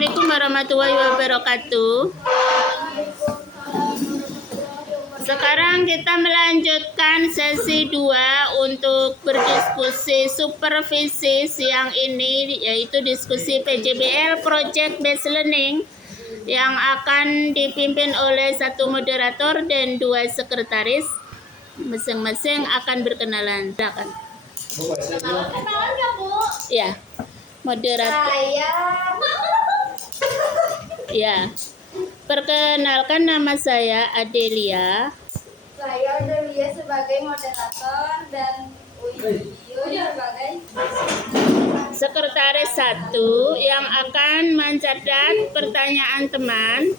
Assalamualaikum warahmatullahi wabarakatuh. Sekarang kita melanjutkan sesi 2 untuk berdiskusi supervisi siang ini, yaitu diskusi PJBL Project Based Learning yang akan dipimpin oleh satu moderator dan 2 sekretaris. Masing-masing akan berkenalan. Silakan. Kenalan nggak, Bu? Ya, moderator. Ya, perkenalkan nama saya Adelia. Saya Adelia sebagai moderator dan Uyun sebagai Sekretaris 1 yang akan mencatat pertanyaan teman.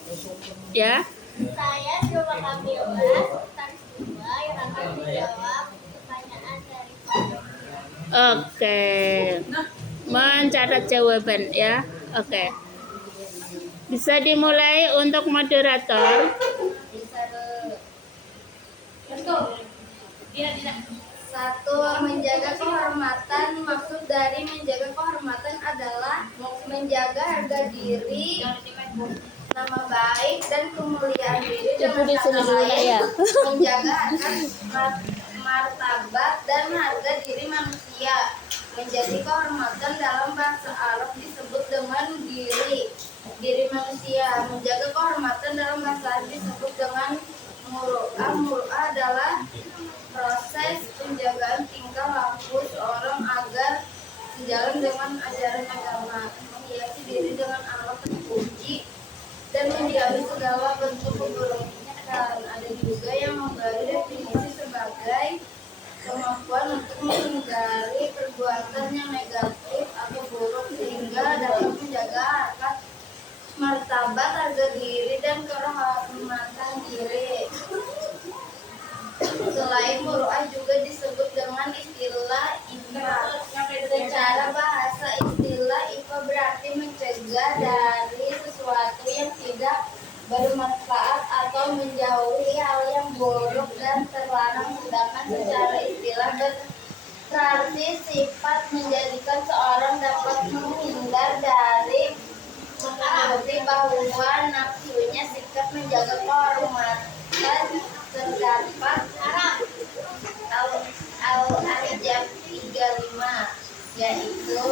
Ya. saya Coba Kamila, sekretaris 2 yang akan menjawab pertanyaan dari Oke. Mencatat jawaban ya. Oke. Bisa dimulai untuk moderator. Satu, menjaga kehormatan. Maksud dari menjaga kehormatan adalah menjaga harga diri, nama baik dan kemuliaan diri dengan kata lain, menjaga harkat martabat dan harga diri manusia. Menjadi kehormatan dalam bahasa Arab disebut dengan diri manusia. Menjaga kehormatan dalam bahasa Arab disebut dengan muru'ah. Muru'ah adalah proses penjagaan tingkah laku seorang agar sejalan dengan ajaran agama, menghiasi diri dengan alat terpuji dan menjauhi segala bentuk keburukan. Ada juga yang memberi definisi sebagai kemampuan untuk menghindari perbuatan yang negatif atau buruk sehingga dapat menjaga harkat martabat, harga diri dan kehormatan diri. Selain muru'ah juga disebut dengan istilah IFA. Secara bahasa istilah IFA berarti mencegah dari sesuatu yang tidak bermanfaat atau menjauhi hal yang buruk dan terlarang, sedangkan secara istilah berarti sifat menjadikan seorang dapat menghindar dari mengerti bahwa nafsunya. Sikap menjaga kehormatan terdapat Al-Ahzab 35, yaitu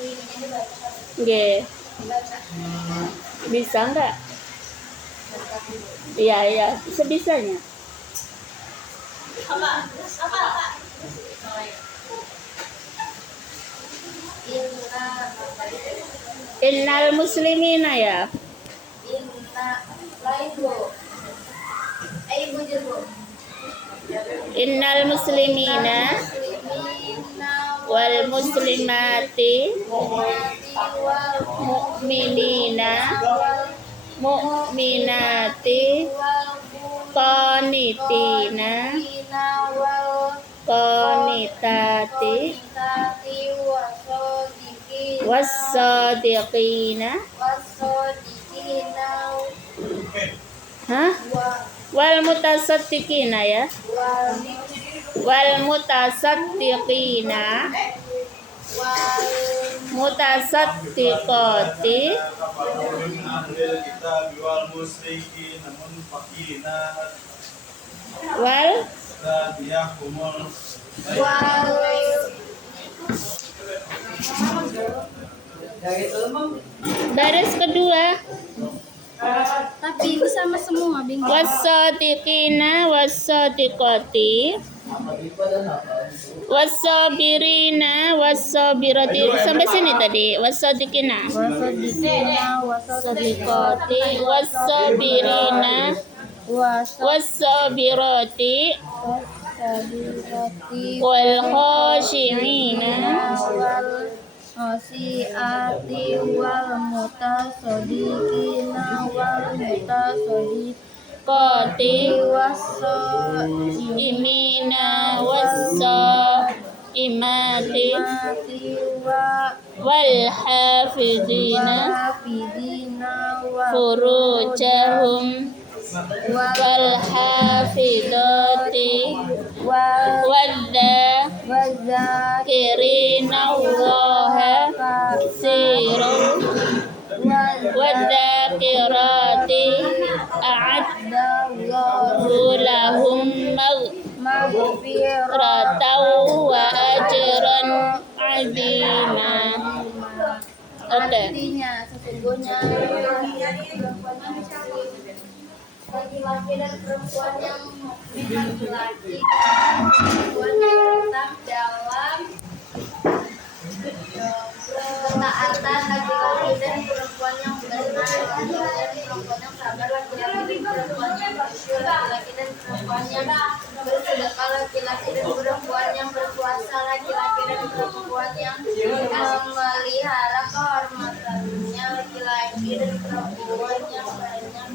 ini dibaca. Oke. Bisa enggak? Iya, sebisanya. Apa? Innal muslimina ya. Innal muslimina wal muslimati mu'minina mu'minati qanitina qanitati wassadiqina wal mutasaddiqina ya. Wal mutasaddiqina mutasaddiqati wal baris kedua. Tapi itu sama semua, bingung. Wassadiqina wassadiqati wassabirina wassabirati. Sampai sini tadi. Wassadiqina wassadiqati wassabirina wassabirati wal khashi'ina khasi'ati wal mutasadiqina wal mutasadiqati wassa'imina wassa'imati wal hafidina furujahum wal hafidati wadzakirina Allaha katsiran akhirati a'addu lahum maghfiratan wa ajran 'azima. Oke. Artinya sesungguhnya laki-laki dan perempuan yang laki-laki perempuan yang tetap dalam ketaatan, laki-laki dan perempuan yang benar, laki-laki dan perempuan yang sabar, laki-laki dan perempuan yang bersyukur, laki-laki dan perempuan yang bersedekah, laki-laki dan perempuan yang berpuasa, laki-laki dan perempuan yang memelihara kehormatannya, laki-laki dan perempuan yang banyak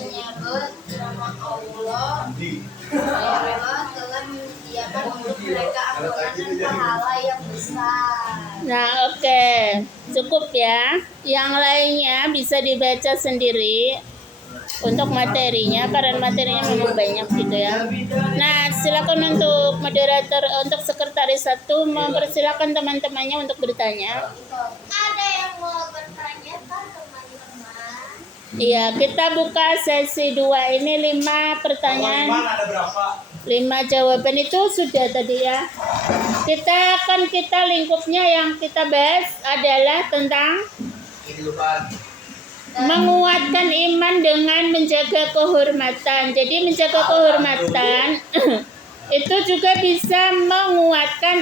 menyebut nama Allah. Allah telah menyediakan untuk mereka ampunan dan pahala yang besar. Nah, oke. Cukup ya. Yang lainnya bisa dibaca sendiri untuk materinya, karena materinya memang banyak gitu ya. Nah, silakan untuk moderator, untuk sekretaris 1 mempersilakan teman-temannya untuk bertanya. Ada yang mau bertanya kan teman-teman? Iya, kita buka sesi 2 ini 5 pertanyaan. Ada berapa? 5 jawaban itu sudah tadi ya. Kita lingkupnya yang kita bahas adalah tentang menguatkan iman dengan menjaga kehormatan. Jadi menjaga kehormatan itu juga bisa menguatkan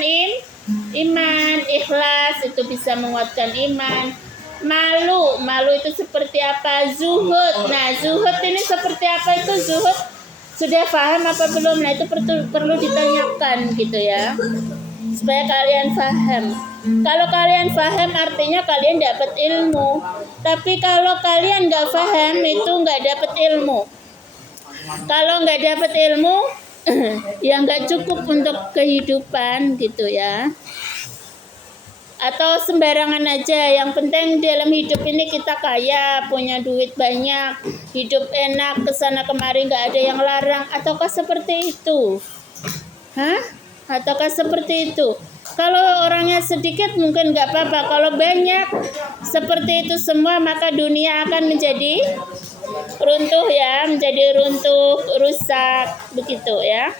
iman, ikhlas itu bisa menguatkan iman. Malu itu seperti apa? Zuhud. Nah, zuhud ini seperti apa itu zuhud? Sudah paham apa belum? Nah, itu perlu ditanyakan gitu ya, supaya kalian paham. Kalau kalian paham artinya kalian dapat ilmu. Tapi kalau kalian nggak paham itu nggak dapat ilmu. Kalau nggak dapat ilmu ya nggak cukup untuk kehidupan gitu ya. Atau sembarangan aja, yang penting dalam hidup ini kita kaya, punya duit banyak, hidup enak, kesana kemari nggak ada yang larang, ataukah seperti itu? Ataukah seperti itu? Kalau orangnya sedikit mungkin nggak apa-apa, kalau banyak seperti itu semua maka dunia akan menjadi runtuh ya, menjadi runtuh, rusak, begitu ya.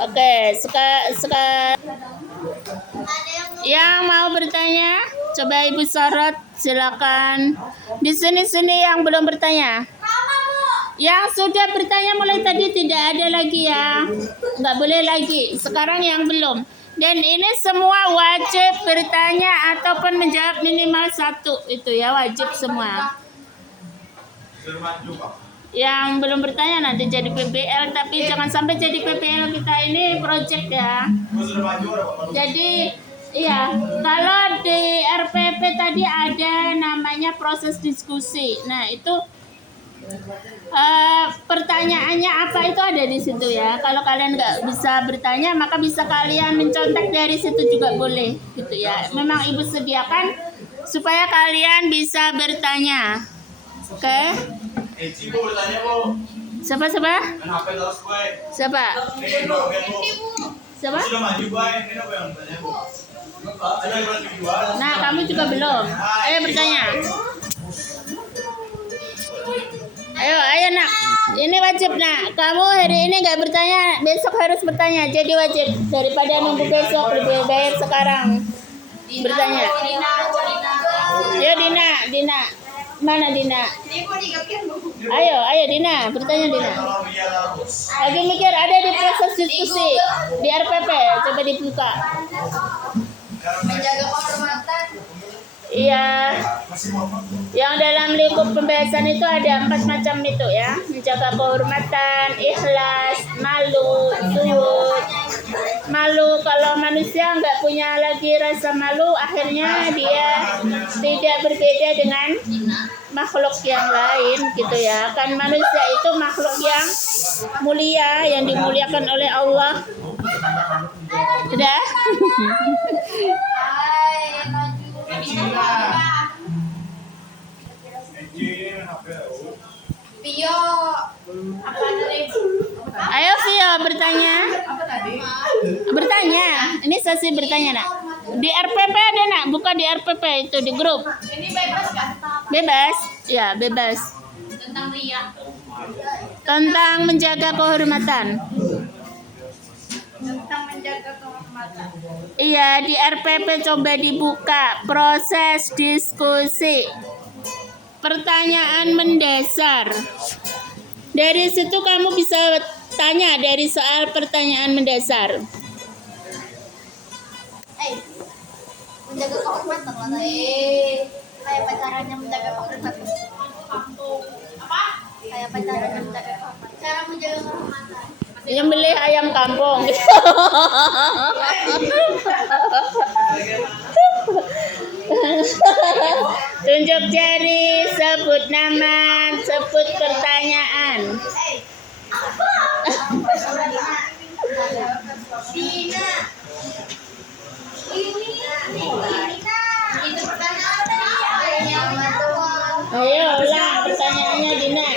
Oke, sekarang yang mau bertanya, coba Ibu sorot, silakan. Di sini yang belum bertanya. Yang sudah bertanya mulai tadi tidak ada lagi ya, nggak boleh lagi. Sekarang yang belum. Dan ini semua wajib bertanya ataupun menjawab minimal 1 itu ya, wajib semua. Yang belum bertanya nanti jadi PBL, tapi jangan sampai jadi PBL, kita ini project ya. Jadi iya, kalau di RPP tadi ada namanya proses diskusi. Nah, itu pertanyaannya apa itu ada di situ ya. Kalau kalian nggak bisa bertanya, maka bisa kalian mencontek dari situ juga boleh gitu ya. Memang Ibu sediakan supaya kalian bisa bertanya. Oke? Ibu bertanya, Bu. Siapa? Main HP terus, gue. Siapa? Ini Bu. Siapa? Sudah maju, gue. Ini apa yang bertanya, Bu? Ada yang bertanya. Nah, kamu juga belum. Ayo bertanya. Ayo nak. Ini wajib nak. Kamu hari ini nggak bertanya, besok harus bertanya. Jadi wajib. Daripada nunggu besok, lebih baik sekarang bertanya. Ayo Dina. Mana Dina? Ayo Dina, bertanya Dina. Lagi mikir, ada di proses diskusi di RPP, coba dibuka. Menjaga kehormatan. Iya. Yang dalam lingkup pembahasan itu ada 4 macam itu ya. Menjaga kehormatan, ikhlas, malu, zuhud. Malu, kalau manusia nggak punya lagi rasa malu, akhirnya dia tidak berbeda dengan makhluk yang lain gitu ya. Kan manusia itu makhluk yang mulia, yang dimuliakan oleh Allah. Sudah? Vio, apa tadi? Ayo Vio bertanya. Bertanya. Ini sesi bertanya nak. Di RPP ada nak? Buka di RPP itu di grup. Ini bebas kan? Bebas? Ya, bebas. Tentang Ria. Tentang menjaga kehormatan. Tentang menjaga kehormatan. Iya, di RPP coba dibuka. Proses diskusi. Pertanyaan mendasar. Dari situ kamu bisa tanya dari soal pertanyaan mendasar. Menjaga kehormatan lah. Kayak pacarannya menjaga kehormatan. Apa? Kayak pacarannya menjaga kehormatan. Cara menjaga kehormatan. Yang beli ayam kampung. Tunjuk jari, sebut nama, sebut pertanyaan. Dina. Itu pertanyaan tadi. Ayo ulang pertanyaannya Dina.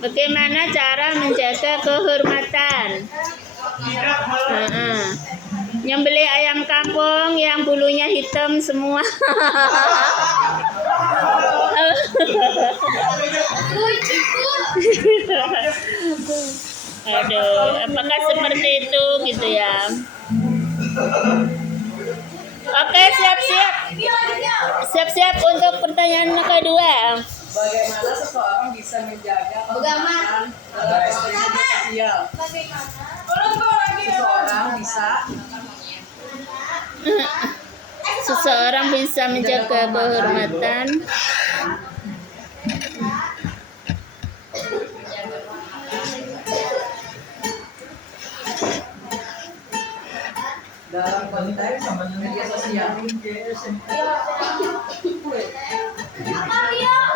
Bagaimana cara menjaga kehormatan? Yang beli ayam kampung yang bulunya hitam semua. Aduh, apakah seperti itu gitu ya? Oke, siap-siap. Siap-siap untuk pertanyaan kedua. Bagaimana seseorang bisa menjaga kehormatan dalam konteks sosial? Seseorang bisa menjaga kehormatan dalam konteks media sosial.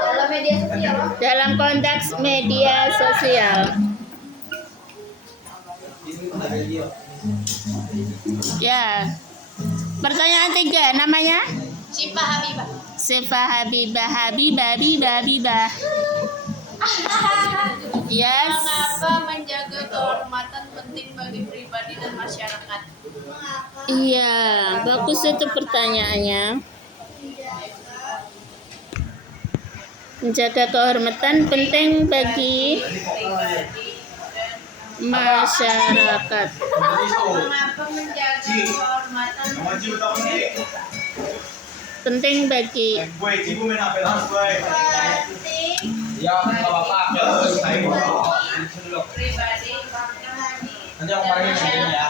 Dalam media sosial. dalam konteks media sosial. Ya. Pertanyaan 3, namanya? Syifa Habibah. Syifa Habibah. Yes. Mengapa menjaga kehormatan penting bagi pribadi dan masyarakat? Iya, bagus itu pertanyaannya. Menjaga kehormatan penting bagi masyarakat. Mengapa menjaga kehormatan Penting bagi Ya, nggak apa-apa. pribadi Nanti aku marahin nanti ya.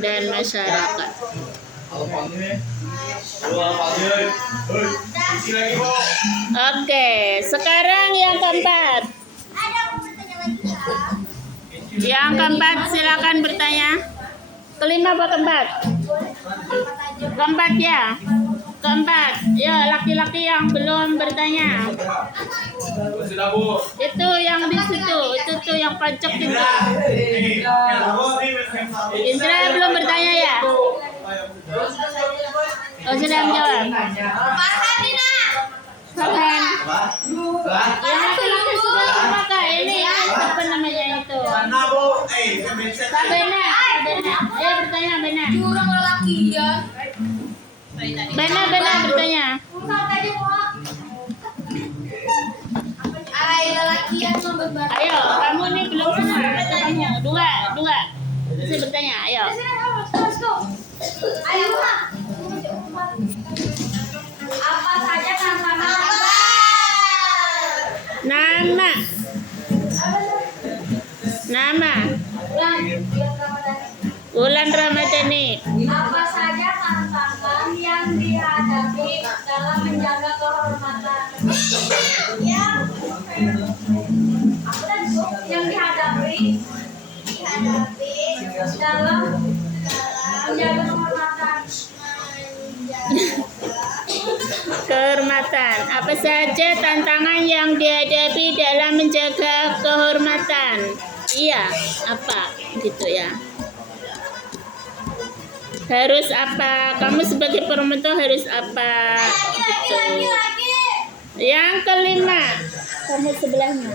dan masyarakat. Oke, sekarang yang keempat. Yang keempat silakan bertanya. Kelima apa keempat? Keempat ya. Keempat. Ya, laki-laki yang belum bertanya. Sudah, Bu. Itu yang di situ. Itu tuh yang pajak itu. Indra belum bertanya ya? Oh, sudah menjawab. Farhan. Yang laki-laki sudah terpakai. Ini apa namanya itu? Mana, Bu? Kak Bena. Ayo bertanya Bena. Jurang lelaki ya. Bena bertanya. Lelaki yang membeban. Ayo, kamu nih belum semua. Baca kamu. Dua. Bisa bertanya. Ayo. Ayo, Ma. Apa saja tantangan Nama. Bulan Ramadhani. Apa saja tantangan yang dihadapi dalam menjaga kehormatan? Yang dihadapi dalam menjaga kehormatan. Kehormatan. Apa saja tantangan yang dihadapi dalam menjaga kehormatan? Iya, apa gitu ya? Harus apa? Kamu sebagai perempuan tuh harus apa? Gitu. Yang kelima, Kamu sebelahnya.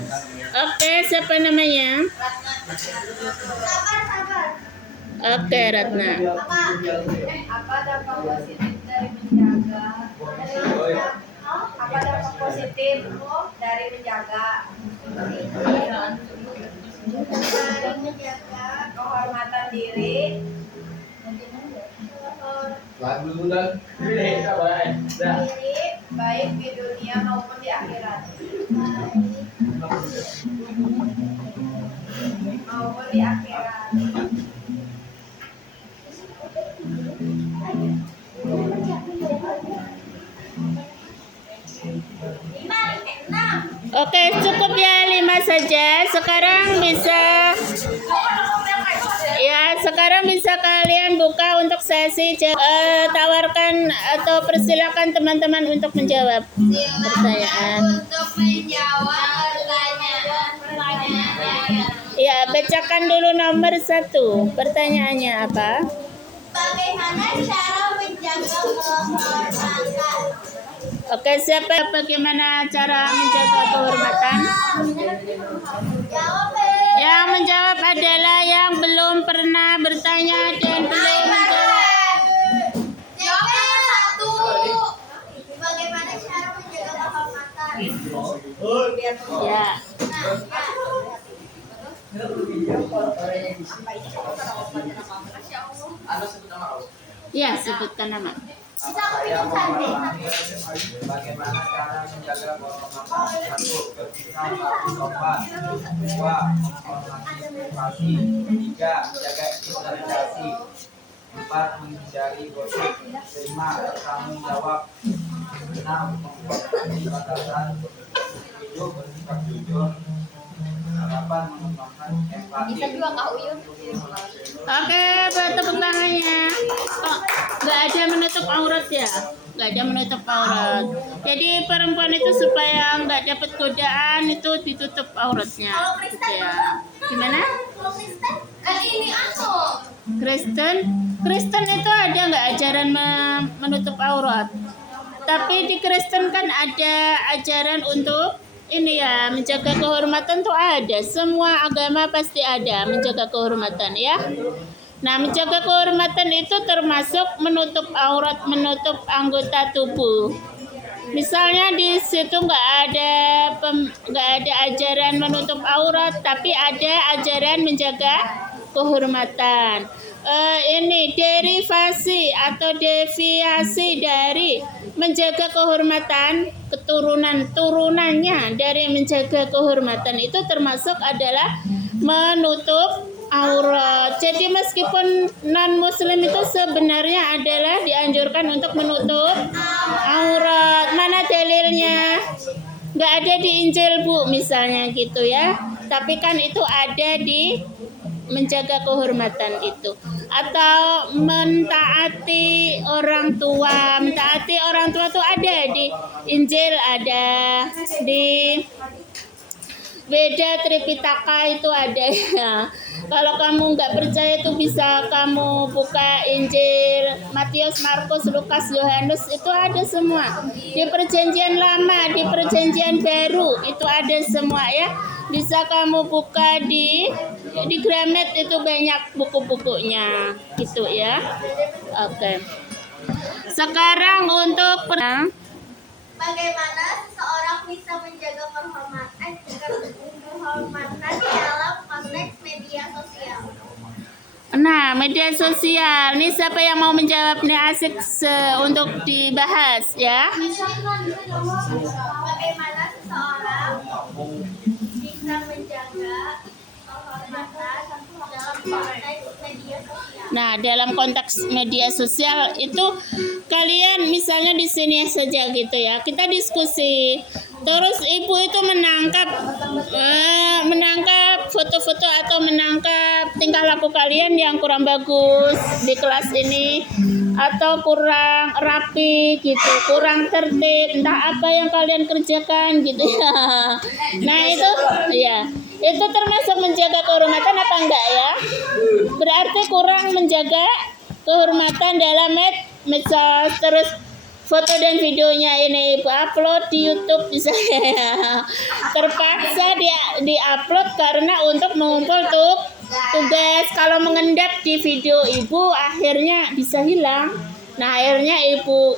Oke, siapa namanya? Sabar. Oke, Ratna. Apa dampak positif dari menjaga? Apa dampak positif dari menjaga? Dari menjaga Kehormatan diri, diri baik di dunia maupun di akhirat. Maupun di akhirat. Oke, cukup ya 5 saja. Sekarang bisa kalian buka untuk sesi tawarkan atau persilakan teman-teman untuk menjawab pertanyaan. untuk menjawab pertanyaan. Ya, bacakan dulu nomor 1. Pertanyaannya apa? Bagaimana cara menjaga kehormatan? Oke, siapa bagaimana cara menjaga kehormatan? Jawab. Yang menjawab adalah yang belum pernah bertanya dan belum menjawab. Jawab yang 1. Bagaimana cara menjaga kehormatan? Ya. Ya, sebutkan nama. Bisa aku bikin santai. Bagaimana cara menjaga kehormatan? 1. Berpisah satu sopan. 2. Menghormati privasi. 3. Menjaga sosialisasi. 4. Menghindari gosip. 5. Bertanggung jawab. 6. Membuat batasan. 7. Bersikap jujur. 8. Mengembangkan empati. Bisa juga Kak Uyun. Oke, tepuk tangannya. Kok nggak ada menutup aurat ya? Nggak ada menutup aurat. Jadi perempuan itu supaya nggak dapat godaan itu ditutup auratnya. Gitu ya. Gimana? Kalau Kristen kan ini Kristen itu ada nggak ajaran menutup aurat? Tapi di Kristen kan ada ajaran untuk ini ya, menjaga kehormatan tuh ada. Semua agama pasti ada menjaga kehormatan ya. Nah, menjaga kehormatan itu termasuk menutup aurat, menutup anggota tubuh. Misalnya di situ nggak ada ajaran menutup aurat, tapi ada ajaran menjaga kehormatan. Ini derivasi atau deviasi dari menjaga kehormatan, turunannya dari menjaga kehormatan itu termasuk adalah menutup aurat. Jadi meskipun non muslim itu sebenarnya adalah dianjurkan untuk menutup aurat. Mana dalilnya? Nggak ada di Injil, Bu, misalnya gitu ya. Tapi kan itu ada di menjaga kehormatan itu. Atau mentaati orang tua. Mentaati orang tua itu ada di Injil, ada di Beda Tripitaka itu ada ya. Kalau kamu nggak percaya itu bisa kamu buka Injil Matius, Markus, Lukas, Yohanes, itu ada semua. Di perjanjian lama, di perjanjian baru itu ada semua ya. Bisa kamu buka di Gramet, itu banyak buku-bukunya gitu ya. Oke. Sekarang untuk bagaimana seseorang bisa menjaga kehormatan dalam konteks media sosial? Nah, media sosial. Ini siapa yang mau menjawab nih, asik untuk dibahas ya? Bagaimana seseorang bisa menjaga kehormatan dalam konteks media sosial? Nah, dalam konteks media sosial itu kalian misalnya di sini saja gitu ya. Kita diskusi. Terus ibu itu menangkap foto-foto atau menangkap tingkah laku kalian yang kurang bagus di kelas ini, atau kurang rapi gitu, kurang tertib, entah apa yang kalian kerjakan gitu ya. Nah itu ya, itu termasuk menjaga kehormatan apa enggak ya? Berarti kurang menjaga kehormatan dalam medsos. Terus foto dan videonya ini Ibu upload di YouTube misalnya. Terpaksa di-upload karena untuk mengumpul tugas. Kalau mengendap di video Ibu akhirnya bisa hilang. Nah, akhirnya Ibu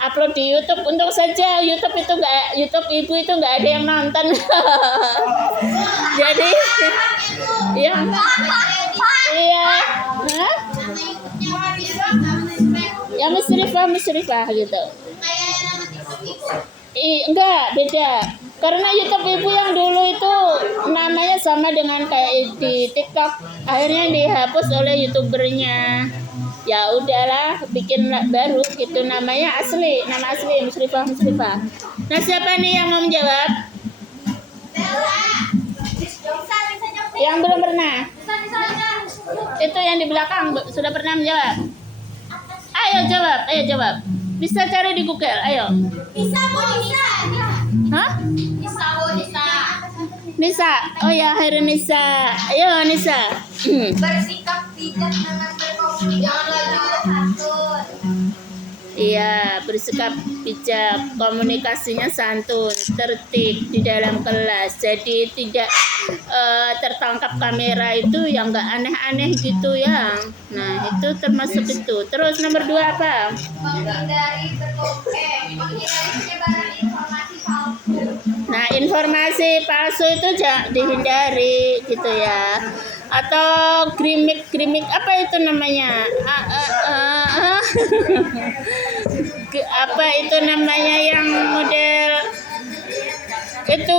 upload di YouTube. Untung saja YouTube Ibu itu nggak ada yang nonton. Jadi yang iya, hah? Ya musyrifah gitu. Enggak, beda. Karena YouTube Ibu yang dulu itu namanya sama dengan kayak di TikTok. Akhirnya dihapus oleh YouTubernya. Ya udahlah, bikin baru gitu, nama asli musyrifah. Nah, siapa nih yang mau menjawab? Yang belum pernah? Itu yang di belakang sudah pernah menjawab? Ayo jawab. Bisa cari di Google, ayo. Hah? Nisa. Oh ya, Hairun Nisa. Ayo Nisa. Bersikap bijak dengan berkomunikasi, jangan lagi santun. Iya, bersikap bijak, komunikasinya santun, tertib di dalam kelas. Jadi tidak tertangkap kamera itu yang nggak aneh-aneh gitu ya. Nah, itu termasuk itu. Terus nomor 2 apa? Menghindari penyebaran informasi palsu. Nah, informasi palsu itu jangan dihindari gitu ya. Atau gimmick apa itu namanya? Apa itu namanya yang model itu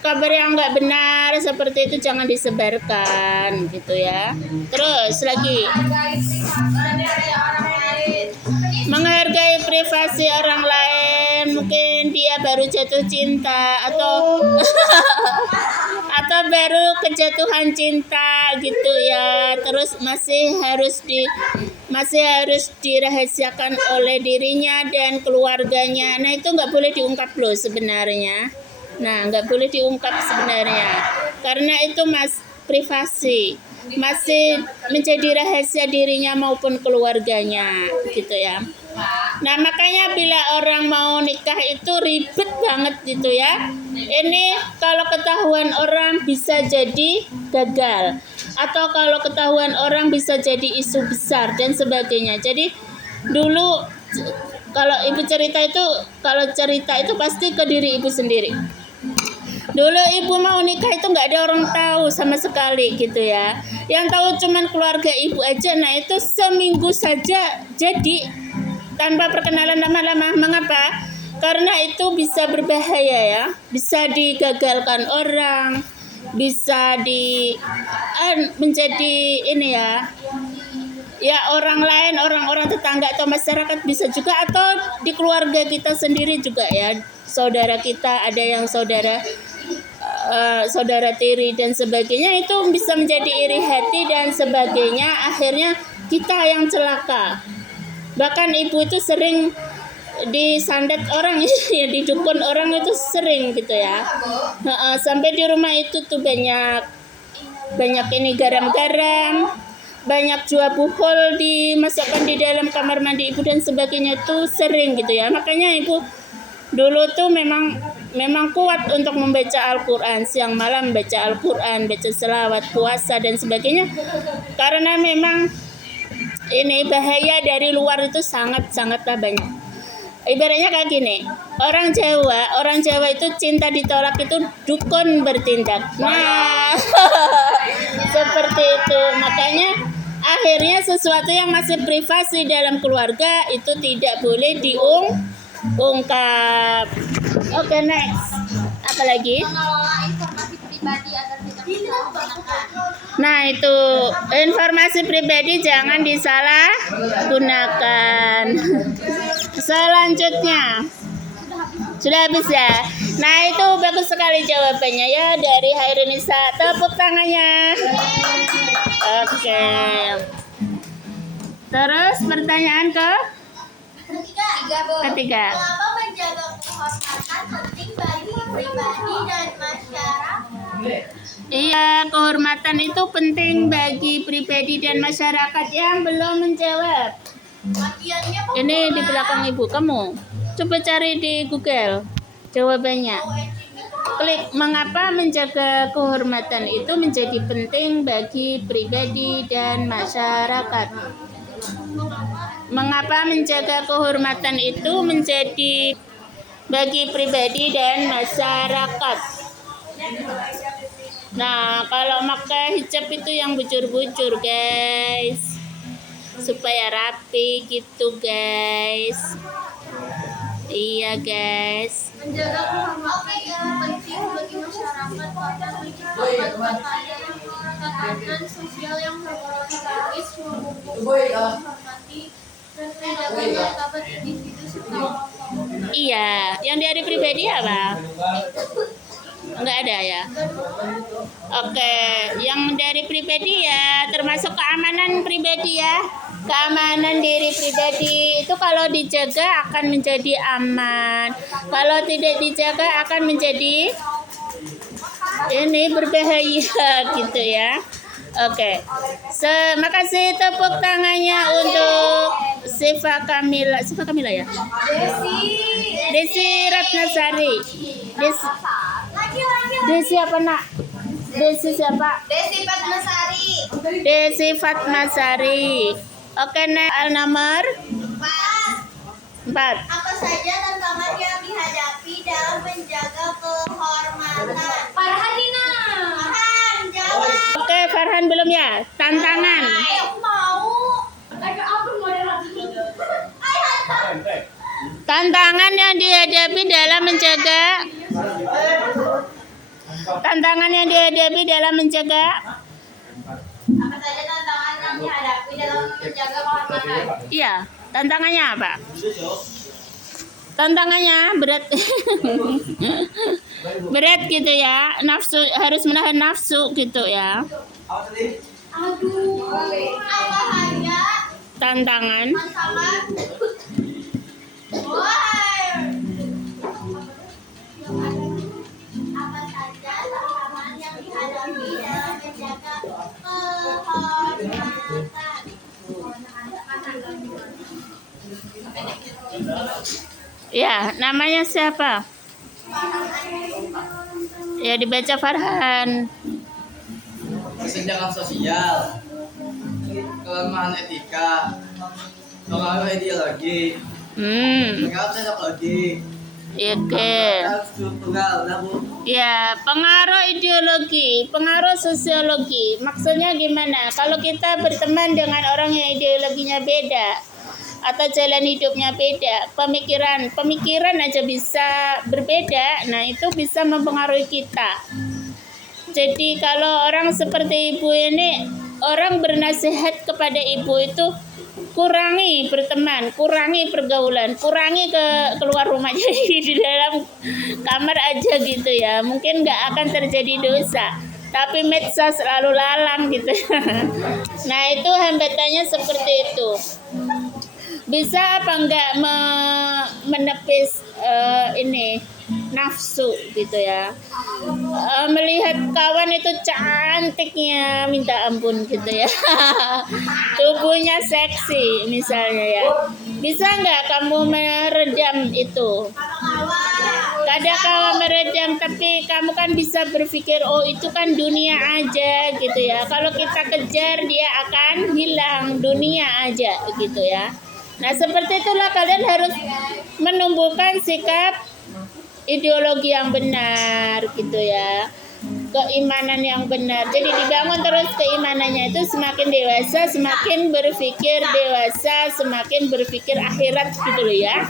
kabar yang nggak benar seperti itu jangan disebarkan gitu ya. Terus lagi menghargai privasi orang lain, mungkin dia baru jatuh cinta atau baru kejatuhan cinta gitu ya, terus masih harus dirahasiakan oleh dirinya dan keluarganya. Nah, itu nggak boleh diungkap loh sebenarnya. Karena itu privasi, masih menjadi rahasia dirinya maupun keluarganya gitu ya. Nah, makanya bila orang mau nikah itu ribet banget gitu ya. Ini kalau ketahuan orang bisa jadi gagal, atau kalau ketahuan orang bisa jadi isu besar dan sebagainya. Jadi dulu kalau ibu cerita itu pasti ke diri ibu sendiri. Dulu ibu mau nikah itu nggak ada orang tahu sama sekali gitu ya. Yang tahu cuman keluarga ibu aja. Nah, itu seminggu saja jadi tanpa perkenalan lama-lama. Mengapa? Karena itu bisa berbahaya ya. Bisa digagalkan orang, bisa menjadi ini ya. Ya, orang lain, orang-orang tetangga atau masyarakat bisa juga, atau di keluarga kita sendiri juga ya. Saudara kita, ada yang saudara tiri dan sebagainya, itu bisa menjadi iri hati dan sebagainya, akhirnya kita yang celaka. Bahkan ibu itu sering disandet orang ya, didukun orang itu sering gitu ya. Sampai di rumah itu tuh banyak ini garam-garam, banyak jua buhol dimasukkan di dalam kamar mandi ibu dan sebagainya, itu sering gitu ya. Makanya ibu dulu tuh memang kuat untuk membaca Al-Quran, siang malam baca Al-Quran, baca selawat, puasa dan sebagainya, karena memang ini bahaya dari luar itu sangat-sangatlah banyak. Ibaratnya kayak gini, orang Jawa itu cinta ditolak itu dukun bertindak. Nah, seperti itu. Makanya akhirnya sesuatu yang masih privasi dalam keluarga itu tidak boleh diungkap. Oke, next. Apa lagi? Mengelola informasi pribadi agar tidak disalahgunakan. Nah, itu informasi pribadi jangan disalahgunakan. Selanjutnya sudah habis ya. Nah, itu bagus sekali jawabannya ya dari Hairun Nisa. Tepuk tangannya. Oke. Terus pertanyaan ketiga. Mengapa menjaga kehormatan penting bagi pribadi dan masyarakat? Iya, kehormatan itu penting bagi pribadi dan masyarakat. Yang belum menjawab. Ini di belakang ibu kamu. Coba cari di Google jawabannya. Klik mengapa menjaga kehormatan itu menjadi penting bagi pribadi dan masyarakat. Mengapa menjaga kehormatan itu menjadi bagi pribadi dan masyarakat. Nah, kalau pakai hijab itu yang bujur-bujur, guys, supaya rapi gitu, guys. Iya, guys. Menjaga kehormatan itu penting bagi masyarakat karena menciptakan tatanan sosial yang harmonis, menghormati dan menjaga martabat individu serta orang. Iya, yang dari pribadi apa? Enggak ada ya? Oke, yang dari pribadi ya termasuk keamanan pribadi ya. Keamanan diri pribadi itu kalau dijaga akan menjadi aman. Kalau tidak dijaga akan menjadi ini berbahaya gitu ya. Oke. Makasih tepuk tangannya untuk Siva Kamila ya? Desi Ratnasari. Desi apa nak? Desi siapa? Desi Fatmasari. Desi Fatmasari. Oke, nomor 4. Apa saja tantangan yang dihadapi dalam menjaga kehormatan? Farhanina. Farhan, jawab. Oke, Farhan belum ya? Tantangan. Aku mau. Aku Tantangan yang dihadapi dalam menjaga Apa saja tantangan yang dihadapi dalam menjaga kehormatan? Iya, tantangannya apa? Tantangannya berat. Berat gitu ya. Nafsu, harus menahan nafsu gitu ya. Aduh. Apa saja Tantangan. tantangan? Wah. Apa saja tantangan yang dihadapi dalam menjaga kehormatan? Ya, namanya siapa? Ya, dibaca Farhan. Kesenjangan sosial, kelemahan etika, pengaruh ideologi, pengaruh teknologi, Oke. struktural, Ya, pengaruh ideologi, pengaruh sosiologi. Maksudnya gimana? Kalau kita berteman dengan orang yang ideologinya beda atau jalan hidupnya beda, pemikiran aja bisa berbeda. Nah, itu bisa mempengaruhi kita. Jadi kalau orang seperti ibu ini, orang bernasihat kepada ibu itu kurangi berteman, kurangi pergaulan, kurangi keluar rumah, jadi di dalam kamar aja gitu ya. Mungkin nggak akan terjadi dosa, tapi medsos selalu lalang gitu. Nah, itu hambatannya seperti itu. Bisa apa enggak menepis ini nafsu gitu ya. Melihat kawan itu cantiknya minta ampun gitu ya. Tubuhnya seksi misalnya ya. Bisa enggak kamu meredam itu? Kadang kamu meredam, tapi kamu kan bisa berpikir, oh itu kan dunia aja gitu ya. Kalau kita kejar dia akan hilang, dunia aja gitu ya. Nah, seperti itulah kalian harus menumbuhkan sikap ideologi yang benar gitu ya. Keimanan yang benar. Jadi dibangun terus keimanannya itu, semakin dewasa, semakin berpikir dewasa, semakin berpikir akhirat gitu loh ya.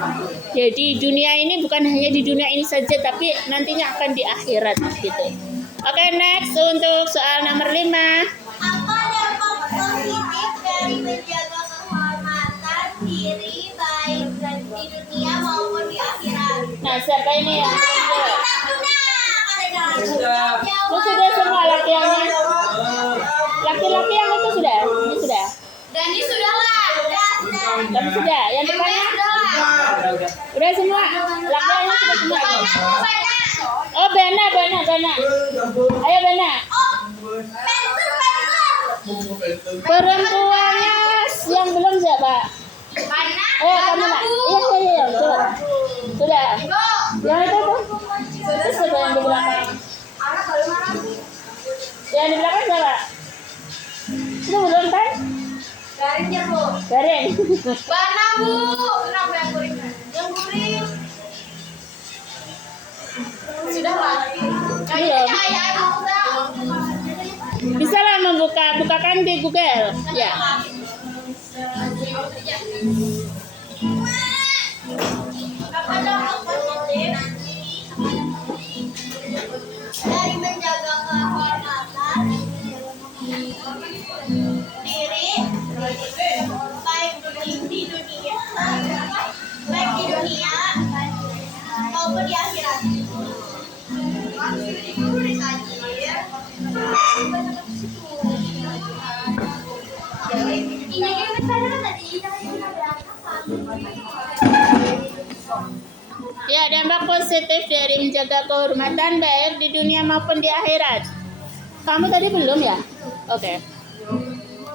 Jadi dunia ini bukan hanya di dunia ini saja, tapi nantinya akan di akhirat gitu. Oke, next untuk soal nomor 5. Apa dampak positif dari menjaga kehormatan diri baik di dunia maupun di akhirat? Nah, siapa ini yang menjawab? Sudah. Itu sudah semua laki-laki yang itu sudah? Ini sudah? Dani sudah lah. Tapi sudah? Yang depannya? Udah semua? Laki-laki sudah semua? Oh, Bana. Ayo Bana. Perempuannya yang belum siapa? Kamu nak? Iya. Coba. Sudah. Yang itu tuh. Terus siapa yang di belakang? Yang di belakang siapa? Itu belum kan? Garingnya Bu. Garing. Bana Bu. Kenapa yang guring? Yang guring. Sudah lagi. Belum. Kayak Bisa lah bukakan di Google. Ya. dari menjaga kehormatan diri baik di dunia maupun di akhirat. Ya, dampak positif dari menjaga kehormatan baik di dunia maupun di akhirat. Kamu tadi belum ya? Oke.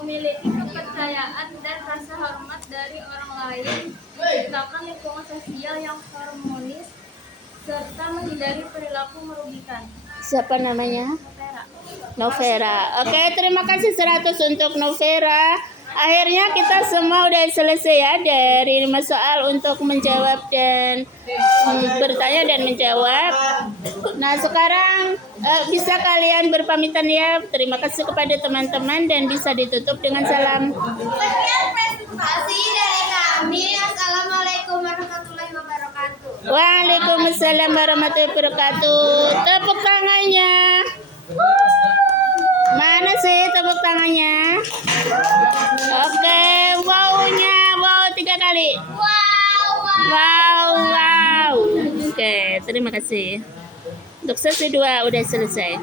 Memiliki kepercayaan dan rasa hormat dari orang lain, menciptakan lingkungan sosial yang harmonis, serta menghindari perilaku merugikan. Siapa namanya? Vera. Novera. Oke, terima kasih 100 untuk Novera. Akhirnya kita semua udah selesai ya dari 5 soal untuk menjawab dan bertanya dan menjawab. Nah, sekarang bisa kalian berpamitan ya. Terima kasih kepada teman-teman dan bisa ditutup dengan salam. Kasih dari kami. Assalamualaikum warahmatullahi wabarakatuh. Waalaikumsalam warahmatullahi wabarakatuh. Tepuk tangannya. Mana sih tepuk tangannya? Oke, wow-nya, wow 3 kali. Wow. Oke, terima kasih. Untuk sesi 2 udah selesai.